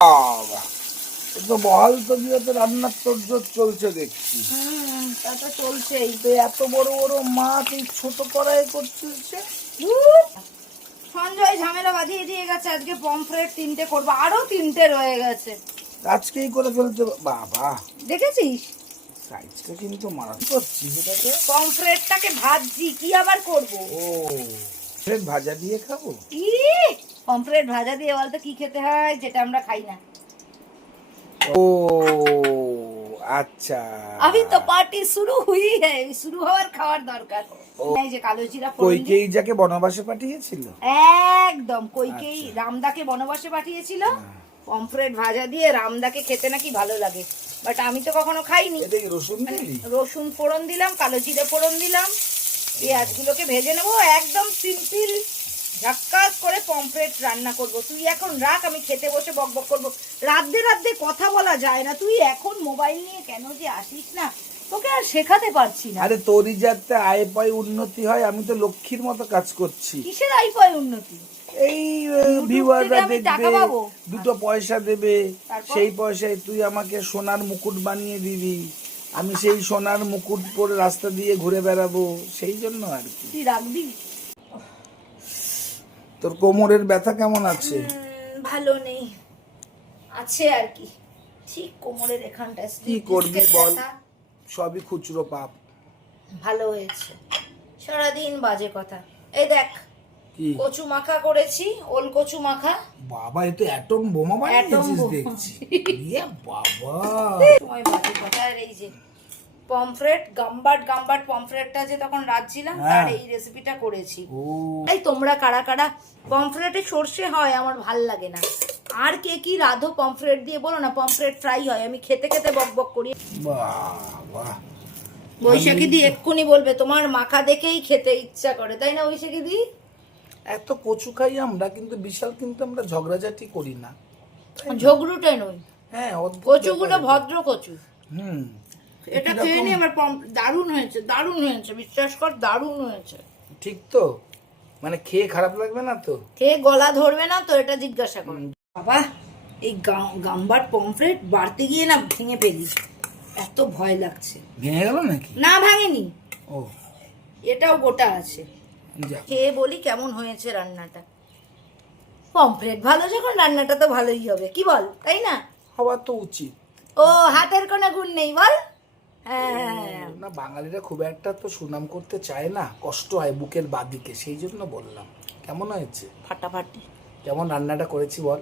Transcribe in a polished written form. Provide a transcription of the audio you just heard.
বাবা, এ তো বহাল তবিয়তে রান্নার তোড়জোড় চলছে দেখছি। তা তো চলছেই। তো এত বড় বড় মাছ এই ছোট কড়াই করছে। সঞ্জয় ঝামেলা বাঁধিয়ে দিয়ে গেছে, আজকে পমফ্রেট 3টে করবো, আরো 3টে রয়ে গেছে। আজকেই করে ফেলছে বাবা। দেখেছিস সাইজটা কিন্তু মারাত্মক করছি সেটাকে। পমফ্রেটটাকে ভাজছি, কি আবার করব? ও ফের ভাজা দিয়ে খাবো? ই পমফ্রেট ভাজা দিয়ে বলতো কি খেতে হয়, যেটা আমরা খাই না। ও আচ্ছা, अभी तो पार्टी शुरू हुई है, शुरू হওয়ার খাওয়ার দরকার। এই যে কালো জিরা ফোড়ন দিয়ে- কইকেই যাকে বনবাসে পাঠিয়েছিল একদম কইকেই আচ্ছা। রামদাকে বনবাসে পাঠিয়েছিল। পমফ্রেট ভাজা দিয়ে রামদাকে খেতে নাকি ভালো লাগে, বাট আমি তো কখনো খাইনি। এটা কি রসুন দিলি? রসুন ফোড়ন দিলাম, কালো জিরে ফোড়ন দিলাম, পেঁয়াজগুলোকে ভেজে নেবো, একদম সিম্পল ঝাক্কাস করে পমফ্রেট রান্না করব। তুই এখন রাখ, আমি খেতে বসে বকবক করবো। রাতে রাতে কথা বলা যায় না, তুই এখন মোবাইল নিয়ে কেন যে আসিস না, তোকে আর শেখাতে পারছি না। আরে তোরই যাতে আয় পায় উন্নতি হয়, আমি তো লক্ষ্মীর মতো কাজ করছি। কিসের আইপায় উন্নতি? এই YouTube ভিউয়াররা থেকে আমি দেখবে, টাকা পাবো। দুটো পয়সা দেবে, তারপর? সেই পয়সায় তুই আমাকে সোনার মুকুট বানিয়ে দিবি, আমি সেই সোনার মুকুট পরে রাস্তা দিয়ে ঘুরে বেড়াবো, সেই জন্য আর কি। তুই রাখবি? তোর কোমরের ব্যথা কেমন আছে? ভালো নেই, আছে আর কি, ঠিক কোমরের এখানটা। কি করবি বল, সবই খুচরো পাপ। ভালো হয়েছে, সারাদিন বাজে কথা। এই দেখ, কি কচু মাখা করেছি, ওল কচু মাখা। বাবা, এ তো অ্যাটম বোমা বানিয়েছিস বোমা। দেখছি। ইয়ে বাবা, সময় বাজে কথা। আর এই যে পমফ্রেট, গাম্বাট পমফ্রেটটা যে তখন রাঁধছিলাম, তার এই রেসিপিটা করেছি। ও এই তোমরা কারা কারা পমফ্রেটে সর্ষে হয়, আমার ভাল লাগে না। আর কে কি রাধো পমফ্রেট দিয়ে বলো না, পমফ্রেট ফ্রাই হয়, আমি খেতে খেতে বকবক করি। বাবা, বৈশাখী দি এক্ষুনি বলবে তোমার মাখা দেখেই খেতে ইচ্ছা করে, তাই না বৈশাখী দি? এত কচু খাই আমরা, কিন্তু বিশাল কিন্তু আমরা ঝগড়াঝাটি করি না। ঝগড়ুটে নই, হ্যাঁ, অদ্ভুত কচুগুলো ব্যাপার। ভদ্র কচু। হুম, এটা খেয়ে নি আমার দারুণ হয়েছে, দারুণ হয়েছে, বিশ্বাস কর, দারুণ হয়েছে। ঠিক তো, মানে খেয়ে খারাপ লাগবে না তো? খেয়ে গলা ধরবে না তো, এটা জিজ্ঞাসা কর। বাবা, এই গাম্বার পমফ্রেট বাড়তে গিয়ে না ভেঙে ফেলি, এত ভয় লাগছে। ভেঙে গেল নাকি? না ভাঙেনি, ও এটাও গোটা আছে। যা, খেয়ে বলি কেমন হয়েছে রান্নাটা। পমফ্রেট ভালো যখন, রান্নাটা তো ভালোই হবে, কি বল, তাই না? হওয়া তো উচিত। ও হাতের কোনো গুণ নেই বল? হ্যাঁ, না, বাঙালিরা খুব একটা তো সুনাম করতে চায় না, কষ্ট হয় বুকের বাদিকে, সেই জন্য বললাম। কেমন হয়েছে? ফাটাফাটি। কেমন রান্নাটা করেছি বল?